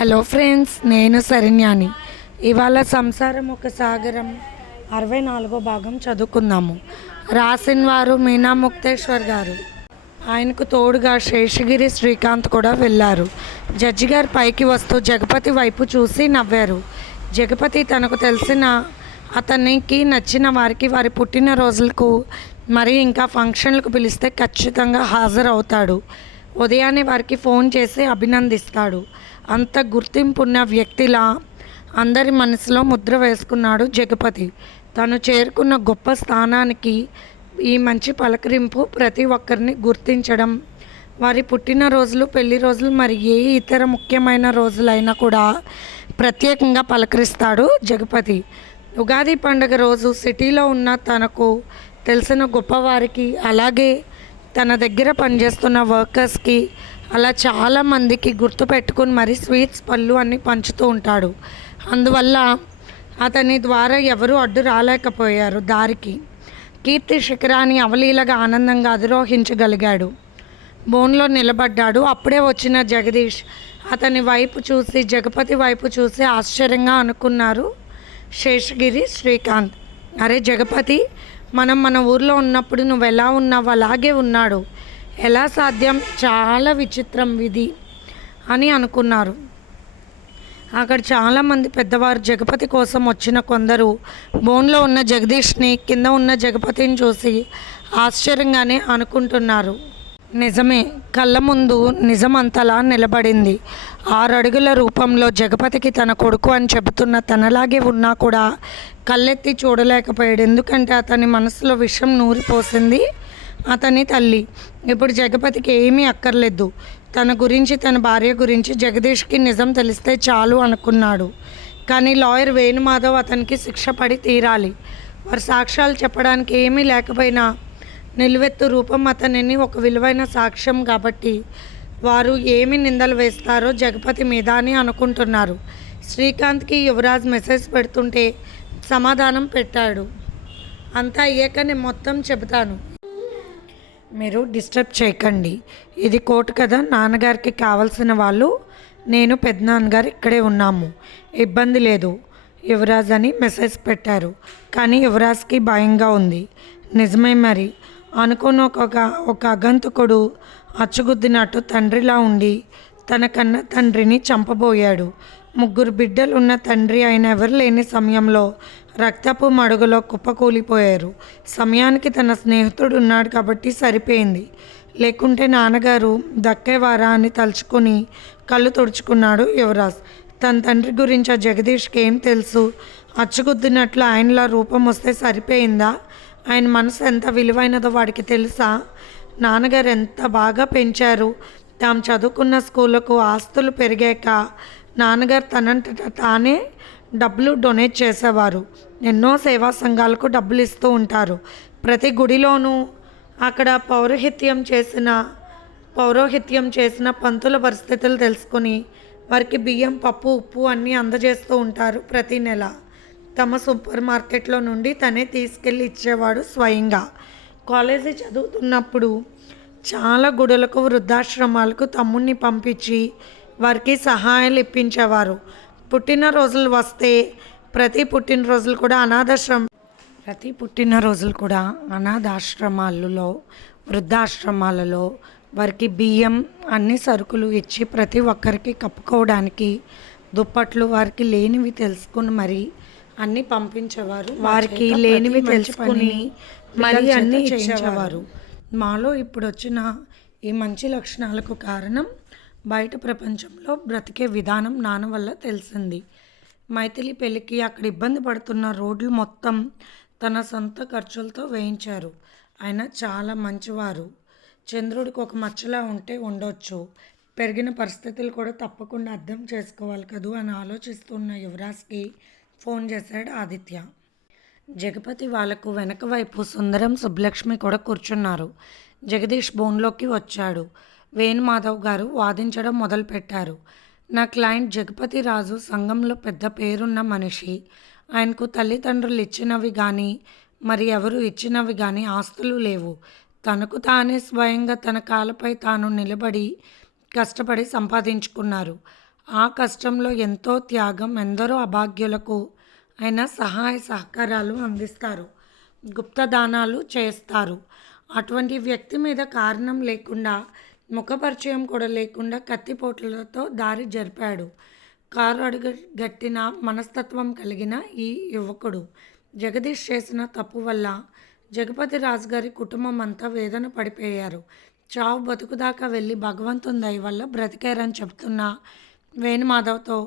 Hello friends నేను శరణ్యాని ఇవాళ సంసారం ఒక సాగరం అరవై నాలుగో భాగం చదువుకుందాము. రాసిన వారు మీనా ముక్తేశ్వర్ గారు. ఆయనకు తోడుగా శేషగిరి శ్రీకాంత్ కూడా వెళ్ళారు. జడ్జి గారు పైకి వస్తూ జగపతి వైపు చూసి నవ్వారు. జగపతి తనకు తెలిసిన అతనికి నచ్చిన వారికి వారి పుట్టినరోజులకు మరి ఇంకా ఫంక్షన్లకు పిలిస్తే ఖచ్చితంగా హాజరవుతాడు. ఉదయాన్నే వారికి ఫోన్ చేసి అభినందిస్తాడు. అంత గుర్తింపున్న వ్యక్తిలా అందరి మనసులో ముద్ర వేసుకున్నాడు జగపతి. తను చేరుకున్న గొప్ప స్థానానికి ఈ మంచి పలకరింపు ప్రతి ఒక్కరిని గుర్తించడం వారి పుట్టినరోజులు పెళ్ళి రోజులు మరి ఏ ఇతర ముఖ్యమైన రోజులైనా కూడా ప్రత్యేకంగా పలకరిస్తాడు జగపతి. ఉగాది పండుగ రోజు సిటీలో ఉన్న తనకు తెలిసిన గొప్పవారికి అలాగే తన దగ్గర పనిచేస్తున్న వర్కర్స్కి అలా చాలామందికి గుర్తు పెట్టుకుని మరి స్వీట్స్ పళ్ళు అన్నీ పంచుతూ ఉంటాడు. అందువల్ల అతని ద్వారా ఎవరూ అడ్డు రాలేకపోయారు దారికి. కీర్తి శిఖరాన్ని అవలీలగా ఆనందంగా అధిరోహించగలిగాడు. బోన్లో నిలబడ్డాడు. అప్పుడే వచ్చిన జగదీష్ అతని వైపు చూసి జగపతి వైపు చూసి ఆశ్చర్యంగా అనుకున్నారు. శేషగిరి శ్రీకాంత్ అరే జగపతి మనం మన ఊర్లో ఉన్నప్పుడు నువ్వు ఎలా ఉన్నావు? అలాగే ఉన్నాడు. ఎలా సాధ్యం? చాలా విచిత్రం విధి అని అనుకున్నారు. అక్కడ చాలామంది పెద్దవారు జగపతి కోసం వచ్చిన కొందరు బోన్లో ఉన్న జగదీష్ని కింద ఉన్న జగపతిని చూసి ఆశ్చర్యంగానే అనుకుంటున్నారు. నిజమే కళ్ళ ముందు నిజం అంతలా నిలబడింది. ఆరు అడుగుల రూపంలో జగపతికి తన కొడుకు అని చెబుతున్న తనలాగే ఉన్నా కూడా కళ్ళెత్తి చూడలేకపోయాడు. ఎందుకంటే అతని మనసులో విషం నూరిపోసింది. అతని తల్లి. ఇప్పుడు జగపతికి ఏమీ అక్కర్లేదు. తన గురించి తన భార్య గురించి జగదీష్కి నిజం తెలిస్తే చాలు అనుకున్నాడు. కానీ లాయర్ వేణుమాధవ్ అతనికి శిక్ష పడి తీరాలి. వారి సాక్ష్యాలు చెప్పడానికి ఏమీ లేకపోయినా నిలువెత్తు రూపం అతనిని ఒక విలువైన సాక్ష్యం కాబట్టి వారు ఏమి నిందలు వేస్తారో జగపతి మీద అని అనుకుంటున్నారు. శ్రీకాంత్కి యువరాజ్ మెసేజ్ పెడుతుంటే సమాధానం పెట్టాడు. అంతా అయ్యాక నేను మొత్తం చెబుతాను. మీరు డిస్టర్బ్ చేయకండి. ఇది కోర్టు కదా నాన్నగారికి కావాల్సిన వాళ్ళు నేను పెద్దనాన్నగారు ఇక్కడే ఉన్నాము. ఇబ్బంది లేదు. యువరాజ్ అని మెసేజ్ పెట్టారు. కానీ యువరాజ్కి భయంగా ఉంది. నిజమే మరి. అనుకున్న ఒక ఒక అగంతకుడు అచ్చుగుద్దినట్టు తండ్రిలా ఉండి తనకన్నా తండ్రిని చంపబోయాడు. ముగ్గురు బిడ్డలున్న తండ్రి ఆయన ఎవరు లేని సమయంలో రక్తపు మడుగులో కుప్పకూలిపోయారు. సమయానికి తన స్నేహితుడు ఉన్నాడు కాబట్టి సరిపోయింది. లేకుంటే నాన్నగారు దక్కేవారా అని తలుచుకుని కళ్ళు తుడుచుకున్నాడు యువరాజ్. తన తండ్రి గురించి ఆ జగదీష్కి ఏం తెలుసు? అచ్చుగుద్దినట్లు ఆయనలా రూపం వస్తే సరిపోయిందా? ఆయన మనసు ఎంత విలువైనదో వాడికి తెలుసా? నాన్నగారు ఎంత బాగా పెంచారు? తాము చదువుకున్న స్కూళ్ళకు ఆస్తులు పెరిగాక నాన్నగారు తనంతట తానే డబ్బులు డొనేట్ చేసేవారు. ఎన్నో సేవా సంఘాలకు డబ్బులు ఇస్తూ ఉంటారు. ప్రతి గుడిలోనూ అక్కడ పౌరోహిత్యం చేసిన పౌరోహిత్యం చేసిన పంతుల పరిస్థితులు తెలుసుకుని వారికి బియ్యం పప్పు ఉప్పు అన్నీ అందజేస్తూ ఉంటారు ప్రతి నెల. తమ సూపర్ మార్కెట్లో నుండి తనే తీసుకెళ్ళి ఇచ్చేవాడు స్వయంగా. కాలేజీ చదువుతున్నప్పుడు చాలా గుడులకు వృద్ధాశ్రమాలకు తమ్ముడిని పంపించి వారికి సహాయాలు ఇప్పించేవారు. పుట్టినరోజులు వస్తే ప్రతి పుట్టినరోజులు కూడా అనాథాశ్రమం. ప్రతి పుట్టినరోజులు కూడా అనాథాశ్రమాలలో వృద్ధాశ్రమాలలో వారికి బియ్యం అన్ని సరుకులు ఇచ్చి ప్రతి ఒక్కరికి కప్పుకోవడానికి దుప్పట్లు వారికి లేనివి తెలుసుకుని మరి అన్ని పంపించేవారు. వారికి లేనివి తెలుసుకుని మరి అన్ని ఇచ్చేవారు మాలో ఇప్పుడు వచ్చిన ఈ మంచి లక్షణాలకు కారణం బయట ప్రపంచంలో బ్రతికే విధానం నాన్న వల్ల తెలిసింది. మైథిలి పెళ్ళికి అక్కడ ఇబ్బంది పడుతున్న రోడ్లు మొత్తం తన సొంత ఖర్చులతో వేయించారు. ఆయన చాలా మంచివారు. చంద్రుడికి ఒక మచ్చలా ఉంటే ఉండొచ్చు. పెరిగిన పరిస్థితులు కూడా తప్పకుండా అర్థం చేసుకోవాలి కదూ అని ఆలోచిస్తున్న యువరాజ్కి ఫోన్ చేశాడు ఆదిత్య. జగపతి వాళ్ళకు వెనక వైపు సుందరం సుబ్బలక్ష్మి కూడా కూర్చున్నారు. జగదీష్ బోన్లోకి వచ్చాడు. వేణుమాధవ్ గారు వాదించడం మొదలుపెట్టారు. నా క్లయింట్ జగపతి రాజు సంఘంలో పెద్ద పేరున్న మనిషి. ఆయనకు తల్లిదండ్రులు ఇచ్చినవి కానీ మరి ఎవరు ఇచ్చినవి కానీ ఆస్తులు లేవు. తనకు తానే స్వయంగా తన కాలపై తాను నిలబడి కష్టపడి సంపాదించుకున్నారు. ఆ కష్టంలో ఎంతో త్యాగం ఎందరో అభాగ్యులకు ఆయన సహాయ సహకారాలు అందిస్తారు. గుప్తదానాలు చేస్తారు. అటువంటి వ్యక్తి మీద కారణం లేకుండా ముఖపరిచయం కూడా లేకుండా కత్తిపోట్లతో దారి జరిపాడు. కారు అడుగట్టిన మనస్తత్వం కలిగిన ఈ యువకుడు జగదీష్ చేసిన తప్పు వల్ల జగపతి రాజు గారి కుటుంబం అంతా వేదన పడిపోయారు. చావు బతుకుదాకా వెళ్ళి భగవంతుని దయ వల్ల బ్రతికారని చెప్తున్న వేణుమాధవ్తో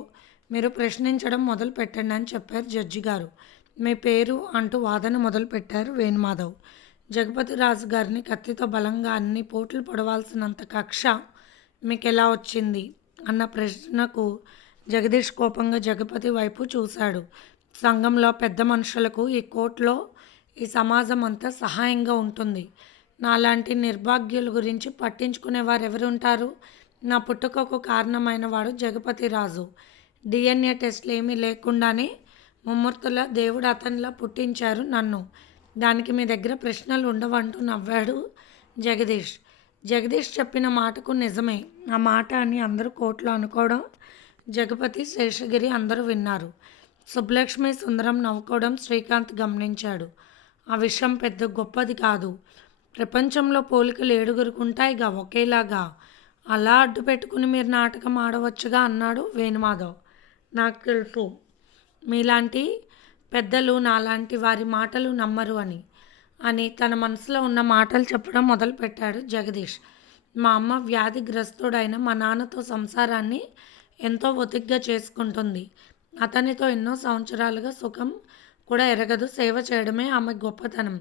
మీరు ప్రశ్నించడం మొదలు పెట్టండి అని చెప్పారు జడ్జి గారు మీ పేరు అంటూ వాదన మొదలుపెట్టారు వేణుమాధవ్. జగపతి రాజు గారిని కత్తితో బలంగా అన్ని పోట్లు పొడవాల్సినంత కక్ష మీకు ఎలా వచ్చింది? అన్న ప్రశ్నకు జగదీష్ కోపంగా జగపతి వైపు చూశాడు. సంఘంలో పెద్ద మనుషులకు ఈ కోర్టులో ఈ సమాజం అంతా సహాయంగా ఉంటుంది. నాలాంటి నిర్భాగ్యుల గురించి పట్టించుకునే వారు ఎవరుంటారు నా పుట్టుకకు కారణమైన వాడు జగపతి రాజు. డిఎన్ఏ టెస్ట్లు ఏమీ లేకుండానే ముమ్మూర్తుల దేవుడు అతనిలా పుట్టించారు నన్ను. దానికి మీ దగ్గర ప్రశ్నలు ఉండవంటూ నవ్వాడు జగదీష్. జగదీష్ చెప్పిన మాటకు నిజమే. ఆ మాట అని అందరూ కోర్టులో అనుకోవడం జగపతి శేషగిరి అందరూ విన్నారు. సుబ్బలక్ష్మి సుందరం నవ్వుకోవడం శ్రీకాంత్ గమనించాడు. ఆ విషయం పెద్ద గొప్పది కాదు. ప్రపంచంలో పోలికలు ఏడుగురుకుంటాయిగా ఒకేలాగా. అలా అడ్డు పెట్టుకుని మీరు నాటకం ఆడవచ్చుగా అన్నాడు వేణుమాధవ్. నాకు తెలుసు. మీలాంటి పెద్దలు నాలాంటి వారి మాటలు నమ్మరు అని. అని తన మనసులో ఉన్న మాటలు చెప్పడం మొదలుపెట్టాడు జగదీష్. మా అమ్మ వ్యాధిగ్రస్తుడైన మా నాన్నతో సంసారాన్ని ఎంతో ఒతిగ్గా చేసుకుంటుంది. అతనితో ఎన్నో సంవత్సరాలుగా సుఖం కూడా ఎరగదు. సేవ చేయడమే ఆమె గొప్పతనం.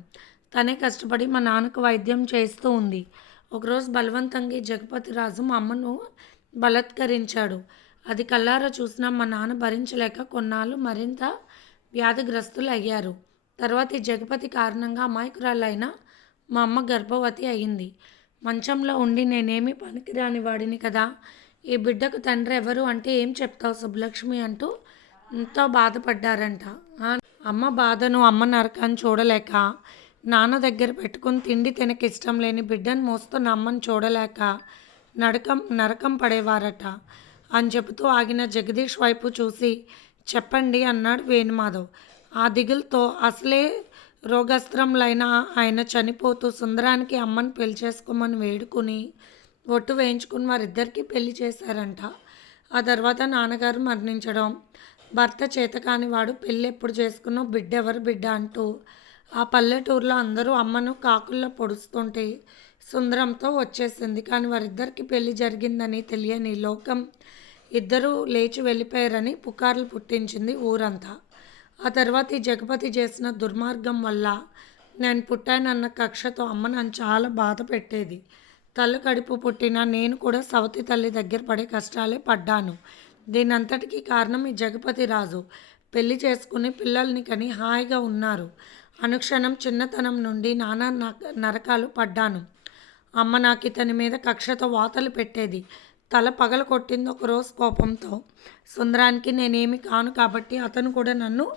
తనే కష్టపడి మా నాన్నకు వైద్యం చేస్తూ ఉంది. ఒకరోజు బలవంతంగా జగపతి రాజు మా అమ్మను బలత్కరించాడు. అది కల్లారా చూసిన మా నాన్న భరించలేక కొన్నాళ్ళు మరింత వ్యాధిగ్రస్తులు అయ్యారు తర్వాత జగపతి కారణంగా అమాయకురాలైన మా అమ్మ గర్భవతి అయింది మంచంలో ఉండి నేనేమి పనికిరాని వాడిని కదా? ఈ బిడ్డకు తండ్రి ఎవరు అంటే ఏం చెప్తావు సుబ్బలక్ష్మి అంటూ ఎంతో బాధపడ్డారంట. అమ్మ బాధను అమ్మ నరకాన్ని చూడలేక నాన్న దగ్గర పెట్టుకుని తిండి తినకి ఇష్టం లేని బిడ్డను మోస్తున్న అమ్మని చూడలేక నరకం నరకం పడేవారట అని చెబుతూ ఆగిన జగదీష్ వైపు చూసి చెప్పండి అన్నాడు వేణుమాధవ్. ఆ దిగులతో అసలే రోగస్త్రంలైన ఆయన చనిపోతూ సుందరానికి అమ్మని పెళ్ళి చేసుకోమని వేడుకుని ఒట్టు వేయించుకుని వారిద్దరికీ పెళ్ళి చేశారంట. ఆ తర్వాత నాన్నగారు మరణించడం. భర్త చేతకాని వాడు పెళ్ళి ఎప్పుడు చేసుకున్నావు బిడ్డ ఎవరు బిడ్డ అంటూ ఆ పల్లెటూరులో అందరూ అమ్మను కాకుల్లో పొడుస్తుంటే సుందరంతో వచ్చేసింది. కానీ వారిద్దరికి పెళ్ళి జరిగిందని తెలియని లోకం ఇద్దరూ లేచి వెళ్ళిపోయారని పుకార్లు పుట్టించింది ఊరంతా. ఆ తర్వాత ఈ జగపతి చేసిన దుర్మార్గం వల్ల నేను పుట్టానన్న కక్షతో అమ్మ నన్ను చాలా బాధ పెట్టేది. తల్లి కడుపు పుట్టిన నేను కూడా సవతి తల్లి దగ్గర పడే కష్టాలే పడ్డాను. దీనంతటికీ కారణం ఈ జగపతి రాజు. పెళ్ళి చేసుకుని పిల్లల్ని కని హాయిగా ఉన్నారు. అనుక్షణం చిన్నతనం నుండి నానా నరకాలు పడ్డాను. అమ్మ నాకు ఇతని మీద కక్షతో వాతలు పెట్టేది. తల పగల కొట్టింది ఒక రోజు కోపంతో. సుందరానికి నేనేమి కాను కాబట్టి అతను కూడా నన్ను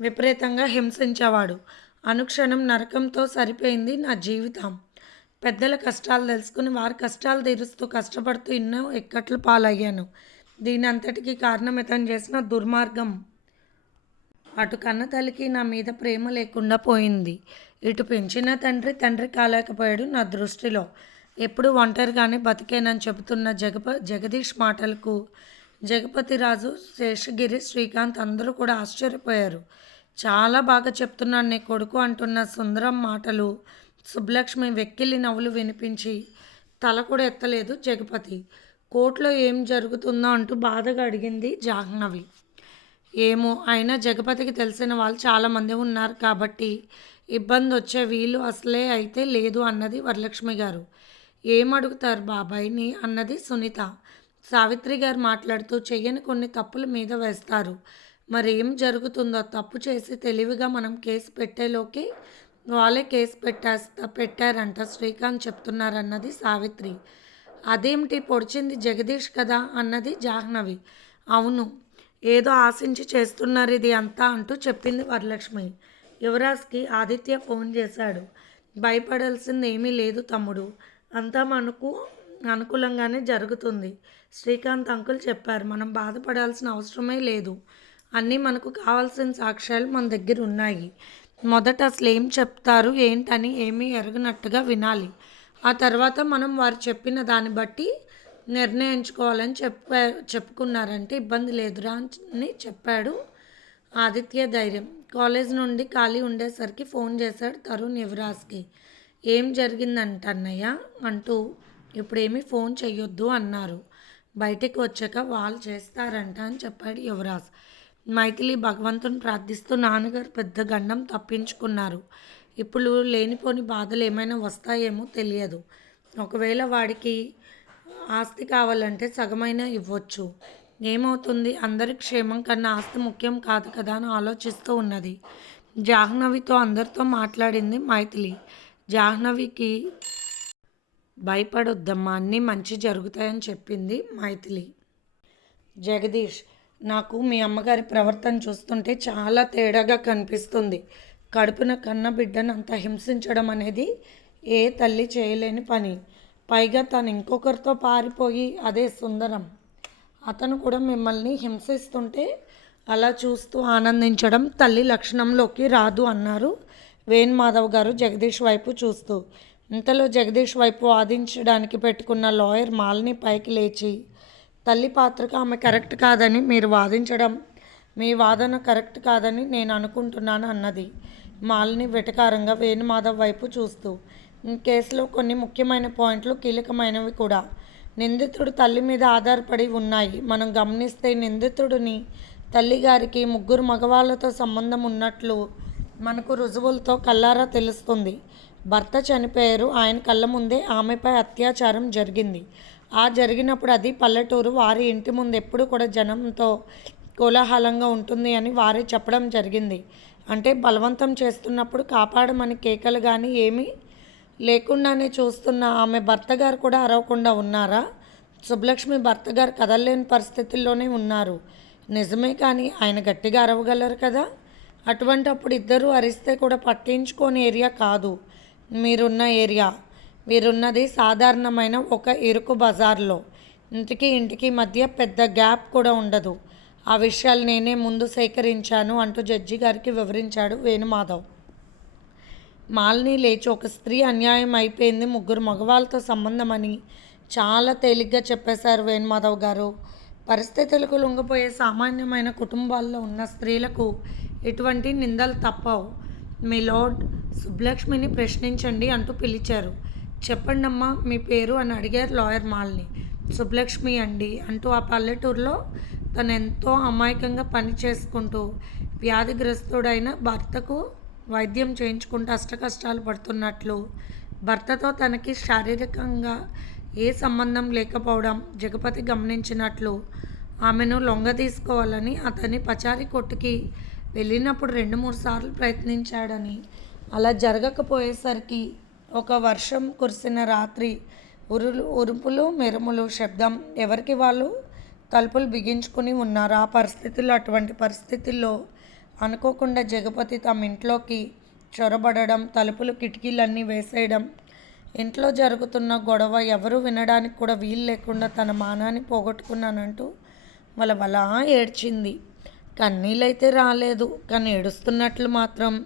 విపరీతంగా హింసించేవాడు. అనుక్షణం నరకంతో సరిపోయింది నా జీవితం. పెద్దల కష్టాలు తెలుసుకుని వారి కష్టాలు తీరుస్తూ కష్టపడుతూ ఎన్నో ఎక్కట్లు పాలయ్యాను. దీని అంతటికీ కారణం ఇతను చేసిన దుర్మార్గం. అటు కన్న తల్లికి నా మీద ప్రేమ లేకుండా పోయింది. ఇటు పెంచిన తండ్రి తండ్రి కాలేకపోయాడు నా దృష్టిలో. ఎప్పుడు ఒంటరిగానే బతికేనని చెబుతున్న జగప జగదీష్ మాటలకు జగపతి రాజు శేషగిరి శ్రీకాంత్ అందరూ కూడా ఆశ్చర్యపోయారు. చాలా బాగా చెప్తున్నాను నీ కొడుకు అంటున్న సుందరం మాటలు సుబ్బలక్ష్మి వెక్కిలి నవ్వులు వినిపించి తల కూడా ఎత్తలేదు జగపతి. కోర్టులో ఏం జరుగుతుందో అంటూ బాధగా అడిగింది జాహ్నవి. ఏమో అయినా జగపతికి తెలిసిన వాళ్ళు చాలామంది ఉన్నారు కాబట్టి ఇబ్బంది వచ్చే వీలు అసలే అయితే లేదు అన్నది వరలక్ష్మి గారు. ఏం అడుగుతారు బాబాయ్ని అన్నది సునీత. సావిత్రి గారు మాట్లాడుతూ చెయ్యని కొన్ని తప్పుల మీద వేస్తారు. మరి ఏం జరుగుతుందో తప్పు చేసి తెలివిగా మనం కేసు పెట్టేలోకి వాళ్ళే కేసు పెట్టేస్తా పెట్టారంట శ్రీకాంత్ చెప్తున్నారన్నది సావిత్రి. అదేమిటి పొడిచింది జగదీష్ కదా అన్నది జాహ్నవి. అవును ఏదో ఆశించి చేస్తున్నారు ఇది అంతా అంటూ చెప్పింది వరలక్ష్మి. యువరాజ్కి ఆదిత్య ఫోన్ చేశాడు. భయపడాల్సింది ఏమీ లేదు తమ్ముడు. అంతా మనకు అనుకూలంగానే జరుగుతుంది. శ్రీకాంత్ అంకుల్ చెప్పారు మనం బాధపడాల్సిన అవసరమే లేదు. అన్నీ మనకు కావాల్సిన సాక్ష్యాలు మన దగ్గర ఉన్నాయి. మొదట అసలు ఏం చెప్తారు ఏంటని ఏమీ ఎరగనట్టుగా వినాలి. ఆ తర్వాత మనం వారు చెప్పిన దాన్ని బట్టి నిర్ణయించుకోవాలని చెప్పా చెప్పుకున్నారంటే ఇబ్బంది లేదురా అని చెప్పాడు ఆదిత్య ధైర్యం. కాలేజ్ నుండి ఖాళీ ఉండేసరికి ఫోన్ చేశాడు తరుణ్ యువరాజ్కి. ఏం జరిగిందంట అన్నయ్య? అంటూ ఇప్పుడేమీ ఫోన్ చెయ్యొద్దు అన్నారు. బయటికి వచ్చాక వాళ్ళు చేస్తారంట అని చెప్పాడు యువరాజ్. మైథిలి భగవంతుని ప్రార్థిస్తూ నాన్నగారు పెద్ద గండం తప్పించుకున్నారు. ఇప్పుడు లేనిపోని బాధలు ఏమైనా వస్తాయేమో తెలియదు. ఒకవేళ వాడికి ఆస్తి కావాలంటే సగమైనా ఇవ్వచ్చు. ఏమవుతుంది? అందరి క్షేమం కన్నా ఆస్తి ముఖ్యం కాదు కదా అని ఆలోచిస్తూ ఉన్నది. జాహ్నవితో అందరితో మాట్లాడింది మైథిలి. జాహ్నవికి భయపడొద్దమ్మా అన్నీ మంచి జరుగుతాయని చెప్పింది మైథిలి. జగదీష్ నాకు మీ అమ్మగారి ప్రవర్తన చూస్తుంటే చాలా తేడాగా కనిపిస్తుంది. కడుపున కన్న బిడ్డను అంత హింసించడం అనేది ఏ తల్లి చేయలేని పని. పైగా తను ఇంకొకరితో పారిపోయి అదే సుందరం. అతను కూడా మిమ్మల్ని హింసిస్తుంటే అలా చూస్తూ ఆనందించడం తల్లి లక్షణంలోకి రాదు అన్నారు. వేణుమాధవ్ గారు జగదీష్ వైపు చూస్తూ ఇంతలో జగదీష్ వైపు వాదించడానికి పెట్టుకున్న లాయర్ మాల్ని పైకి లేచి తల్లి పాత్రకు ఆమె కరెక్ట్ కాదని మీరు వాదించడం మీ వాదన కరెక్ట్ కాదని నేను అనుకుంటున్నాను అన్నది. మాల్ని వెటకారంగా వేణుమాధవ్ వైపు చూస్తూ ఈ కేసులో కొన్ని ముఖ్యమైన పాయింట్లు కీలకమైనవి కూడా. నిందితుడు తల్లి మీద ఆధారపడి ఉన్నాయి. మనం గమనిస్తే నిందితుడిని తల్లిగారికి ముగ్గురు మగవాళ్ళతో సంబంధం ఉన్నట్లు మనకు రుజువులతో కల్లారా తెలుస్తుంది. భర్త చనిపోయారు. ఆయన కళ్ళ ముందే ఆమెపై అత్యాచారం జరిగింది. ఆ జరిగినప్పుడు అది పల్లెటూరు. వారి ఇంటి ముందు ఎప్పుడు కూడా జనంతో కోలాహలంగా ఉంటుంది అని వారే చెప్పడం జరిగింది. అంటే బలవంతం చేస్తున్నప్పుడు కాపాడమని కేకలు కానీ ఏమీ లేకుండానే చూస్తున్న ఆమె భర్త గారు కూడా అరవకుండా ఉన్నారా? సుబ్బలక్ష్మి భర్త గారు కదలలేని పరిస్థితుల్లోనే ఉన్నారు. నిజమే కానీ ఆయన గట్టిగా అరవగలరు కదా? అటువంటప్పుడు ఇద్దరు అరిస్తే కూడా పట్టించుకోని ఏరియా కాదు. మీరున్న ఏరియా. మీరున్నది సాధారణమైన ఒక ఇరుకు బజార్లో. ఇంటికి ఇంటికి మధ్య పెద్ద గ్యాప్ కూడా ఉండదు. ఆ విషయాలు నేనే ముందు సేకరించాను అంటూ జడ్జి గారికి వివరించాడు వేణుమాధవ్. మాలిని లేచి ఒక స్త్రీ అన్యాయం అయిపోయింది ముగ్గురు మగవాళ్ళతో సంబంధమని చాలా తేలిగ్గా చెప్పేశారు వేణుమాధవ్ గారు. పరిస్థితులకు లొంగిపోయే సామాన్యమైన కుటుంబాల్లో ఉన్న స్త్రీలకు ఎటువంటి నిందలు తప్పవు. మీ లోడ్ సుబ్బలక్ష్మిని ప్రశ్నించండి అంటూ పిలిచారు. చెప్పండమ్మా మీ పేరు అని అడిగారు లాయర్ మాల్ని. సుబ్బలక్ష్మి అండి అంటూ ఆ పల్లెటూరులో తను ఎంతో అమాయకంగా పని చేసుకుంటూ వ్యాధిగ్రస్తుడైన భర్తకు వైద్యం చేయించుకుంటూ అష్టకష్టాలు పడుతున్నట్లు. భర్తతో తనకి శారీరకంగా ఏ సంబంధం లేకపోవడం జగపతి గమనించినట్లు. ఆమెను లొంగ తీసుకోవాలని అతని పచారి కొట్టుకి వెళ్ళినప్పుడు రెండు మూడు సార్లు ప్రయత్నించాడని. అలా జరగకపోయేసరికి ఒక వర్షం కురిసిన రాత్రి ఉరులు ఉరుపులు మెరుములు శబ్దం ఎవరికి వాళ్ళు తలుపులు బిగించుకుని ఉన్నారు. ఆ పరిస్థితుల్లో అటువంటి పరిస్థితుల్లో అనుకోకుండా జగపతి తమ ఇంట్లోకి చొరబడడం తలుపులు కిటికీలన్నీ వేసేయడం ఇంట్లో జరుగుతున్న గొడవ ఎవరు వినడానికి కూడా వీలు లేకుండా తన మానాన్ని పోగొట్టుకున్నానంటూ వాళ్ళ వలా ఏడ్చింది. కన్నీళ్ళైతే రాలేదు కానీ ఏడుస్తున్నట్లు మాత్రం.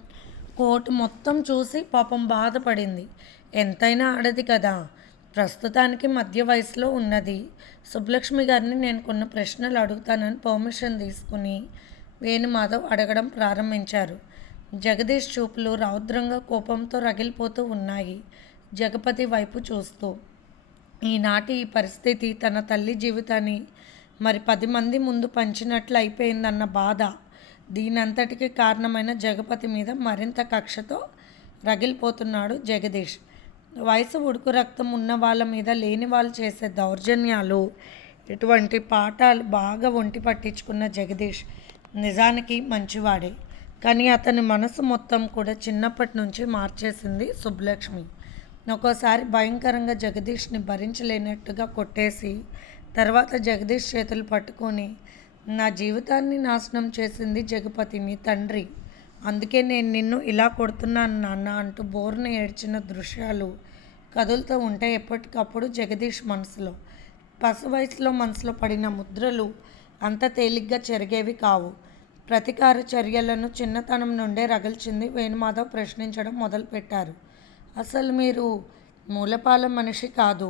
కోటు మొత్తం చూసి పాపం బాధపడింది. ఎంతైనా ఆడది కదా. ప్రస్తుతానికి మధ్య వయసులో ఉన్నది. సుబ్బలక్ష్మి గారిని నేను కొన్ని ప్రశ్నలు అడుగుతానని పర్మిషన్ తీసుకుని వేణుమాధవ్ అడగడం ప్రారంభించారు. జగదీష్ చూపులు రౌద్రంగా కోపంతో రగిలిపోతూ ఉన్నాయి. జగపతి వైపు చూస్తూ ఈనాటి ఈ పరిస్థితి తన తల్లి జీవితాన్ని మరి పది మంది ముందు పంచినట్లు అయిపోయిందన్న బాధ. దీనంతటికి కారణమైన జగపతి మీద మరింత కక్షతో రగిలిపోతున్నాడు జగదీష్. వయసు ఉడుకు రక్తం ఉన్న వాళ్ళ మీద లేని వాళ్ళు చేసే దౌర్జన్యాలు ఇటువంటి పాఠాలు బాగా ఒంటి పట్టించుకున్న జగదీష్ నిజానికి మంచివాడే. కానీ అతని మనసు మొత్తం కూడా చిన్నప్పటి నుంచి మార్చేసింది సుబ్బలక్ష్మి. ఒక్కోసారి భయంకరంగా జగదీష్ని భరించలేనట్టుగా కొట్టేసి తర్వాత జగదీష్ చేతులు పట్టుకొని నా జీవితాన్ని నాశనం చేసింది జగపతి మీ తండ్రి. అందుకే నేను నిన్ను ఇలా కొడుతున్నాను నాన్న అంటూ బోర్న ఏడ్చిన దృశ్యాలు కదులుతూ ఉంటే ఎప్పటికప్పుడు జగదీష్ మనసులో పసు వయసులో మనసులో పడిన ముద్రలు అంత తేలిగ్గా చెరిగేవి కావు. ప్రతీకార చర్యలను చిన్నతనం నుండే రగిల్చింది వేణుమాధవ్ ప్రశ్నించడం మొదలుపెట్టారు. అసలు మీరు మూలపాల మనిషి కాదు.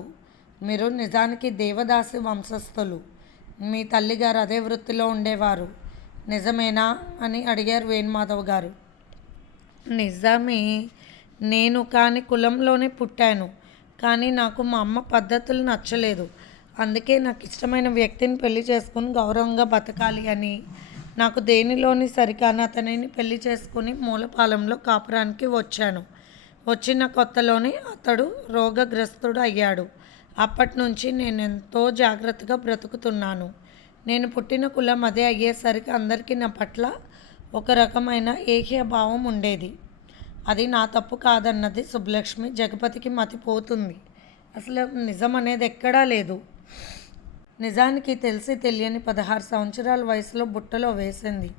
మీరు నిజానికి దేవదాసి వంశస్థులు. మీ తల్లిగారు అదే వృత్తిలో ఉండేవారు. నిజమేనా? అని అడిగారు వేణుమాధవ్ గారు. నిజమే. నేను కాని కులంలోనే పుట్టాను. కానీ నాకు మా అమ్మ పద్ధతులు నచ్చలేదు. అందుకే నాకు ఇష్టమైన వ్యక్తిని పెళ్ళి చేసుకుని గౌరవంగా బతకాలి అని. నాకు దేనిలోని సరికాని అతనిని పెళ్ళి చేసుకుని మూలపాలెంలో కాపురానికి వచ్చాను. వచ్చిన కొత్తలోనే అతడు రోగగ్రస్తుడు అయ్యాడు అప్పటి నుంచి నేను ఎంతో జాగ్రత్తగా బ్రతుకుతున్నాను. నేను పుట్టిన కులం అదే అయ్యేసరికి అందరికీ నా పట్ల ఒక రకమైన ఏహ్య భావం ఉండేది. అది నా తప్పు కాదన్నది సుబ్బలక్ష్మి జగపతికి మతిపోతుంది. అసలు నిజం అనేది ఎక్కడా లేదు. నిజానికి తెలిసి తెలియని పదహారు సంవత్సరాల వయసులో బుట్టలో వేసింది.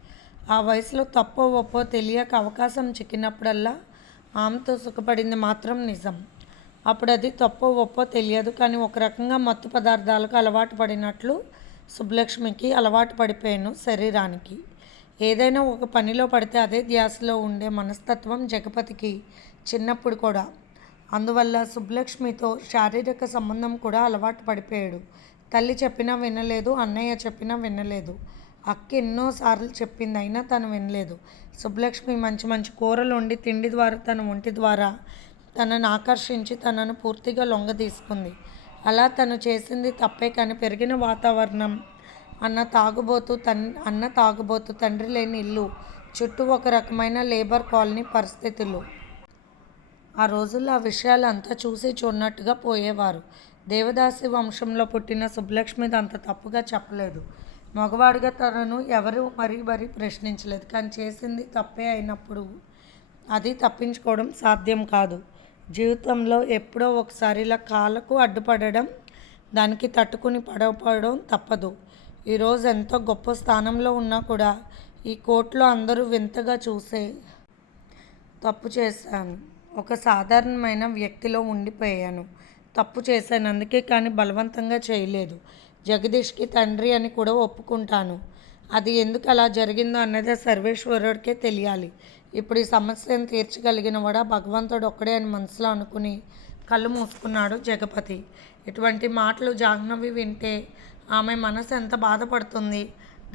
ఆ వయసులో తప్పో ఒప్పో తెలియక అవకాశం చిక్కినప్పుడల్లా ఆమెతో సుఖపడింది మాత్రం నిజం. అప్పుడు అది తప్పో ఒప్పో తెలియదు. కానీ ఒక రకంగా మత్తు పదార్థాలకు అలవాటు పడినట్లు సుబ్బలక్ష్మికి అలవాటు పడిపోయాను శరీరానికి. ఏదైనా ఒక పనిలో పడితే అదే ధ్యాసలో ఉండే మనస్తత్వం జగపతికి చిన్నప్పుడు కూడా. అందువల్ల సుబ్బలక్ష్మితో శారీరక సంబంధం కూడా అలవాటు పడిపోయాడు. తల్లి చెప్పినా వినలేదు అన్నయ్య చెప్పినా వినలేదు. అక్క ఎన్నోసార్లు చెప్పింది అయినా తను వినలేదు. సుబ్బలక్ష్మి మంచి మంచి కూరలు వండి తిండి ద్వారా తన ఒంటి ద్వారా తనను ఆకర్షించి తనను పూర్తిగా లొంగ తీసుకుంది అలా తను చేసింది తప్పే కానీ పెరిగిన వాతావరణం అన్న తాగుబోతు తన్ అన్న తాగుబోతు తండ్రి లేని ఇల్లు చుట్టూ ఒక రకమైన లేబర్ కాలనీ పరిస్థితులు. ఆ రోజుల్లో ఆ విషయాలు అంతా చూసి చూడనట్టుగా పోయేవారు. దేవదాసి వంశంలో పుట్టిన సుబ్బలక్ష్మిది అంత తప్పుగా చెప్పలేదు. మగవాడిగా తనను ఎవరు మరీ మరీ ప్రశ్నించలేదు. కానీ చేసింది తప్పే అయినప్పుడు అది తప్పించుకోవడం సాధ్యం కాదు. జీవితంలో ఎప్పుడో ఒకసారి ఇలా కాళ్ళకు అడ్డుపడడం దానికి తట్టుకుని పడవపడడం తప్పదు. ఈరోజు ఎంతో గొప్ప స్థానంలో ఉన్నా కూడా ఈ కోర్టులో అందరూ వింతగా చూసే తప్పు చేశాను. ఒక సాధారణమైన వ్యక్తిలో ఉండిపోయాను. తప్పు చేశాను. అందుకే కానీ బలవంతంగా చేయలేదు. జగదీష్కి తండ్రి అని కూడా ఒప్పుకుంటాను. అది ఎందుకు అలా జరిగిందో అన్నది సర్వేశ్వరుడికే తెలియాలి. ఇప్పుడు ఈ సమస్యను తీర్చగలిగిన వాడా భగవంతుడు ఒక్కడే అని మనసులో అనుకుని కళ్ళు మూసుకున్నాడు జగపతి. ఇటువంటి మాటలు జాహ్నవి వింటే ఆమె మనసు ఎంత బాధపడుతుంది?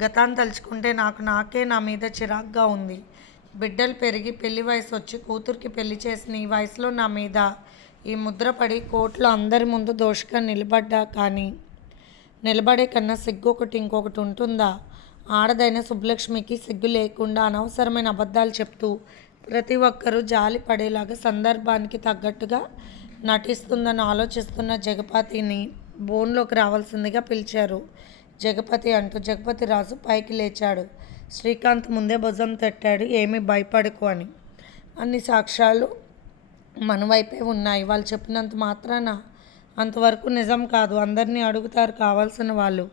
గతాన్ని తలుచుకుంటే నాకు నాకే నా మీద చిరాగ్గా ఉంది. బిడ్డలు పెరిగి పెళ్ళి వయసు వచ్చి కూతురికి పెళ్ళి చేసిన ఈ వయసులో నా మీద ఈ ముద్రపడి కోర్టులో అందరి ముందు దోషగా నిలబడ్డా కానీ నిలబడే కన్నా సిగ్గు ఒకటి ఇంకొకటి ఉంటుందా? ఆడదైన సుబ్బలక్ష్మికి సిగ్గు లేకుండా అనవసరమైన అబద్ధాలు చెప్తూ ప్రతి ఒక్కరూ జాలి పడేలాగా సందర్భానికి తగ్గట్టుగా నటిస్తుందని ఆలోచిస్తున్న జగపతిని బోన్లోకి రావాల్సిందిగా పిలిచారు. జగపతి అంటూ జగపతి రాజు పైకి లేచాడు. శ్రీకాంత్ ముందే భుజం తట్టాడు. ఏమీ భయపడకు అని. అన్ని సాక్ష్యాలు మన వైపే ఉన్నాయి. వాళ్ళు చెప్పినంత మాత్రాన అంతవరకు నిజం కాదు. అందరినీ అడుగుతారు కావాల్సిన వాళ్ళు.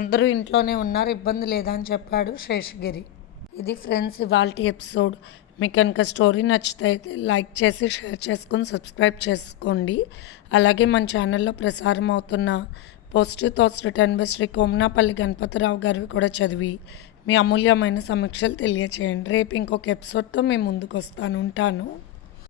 అందరూ ఇంట్లోనే ఉన్నారు ఇబ్బంది లేదని చెప్పాడు శేషగిరి. ఇది ఫ్రెండ్స్ ఇవాళ ఎపిసోడ్. మీకు కనుక స్టోరీ నచ్చితే లైక్ చేసి షేర్ చేసుకొని సబ్స్క్రైబ్ చేసుకోండి. అలాగే మన ఛానల్లో ప్రసారం అవుతున్న positive thoughts written by Shri Komanapalli Ganapathirao గారివి కూడా చదివి మీ అమూల్యమైన సమీక్షలు తెలియచేయండి. రేపు ఇంకొక ఎపిసోడ్తో మేము ముందుకు వస్తాను. ఉంటాను.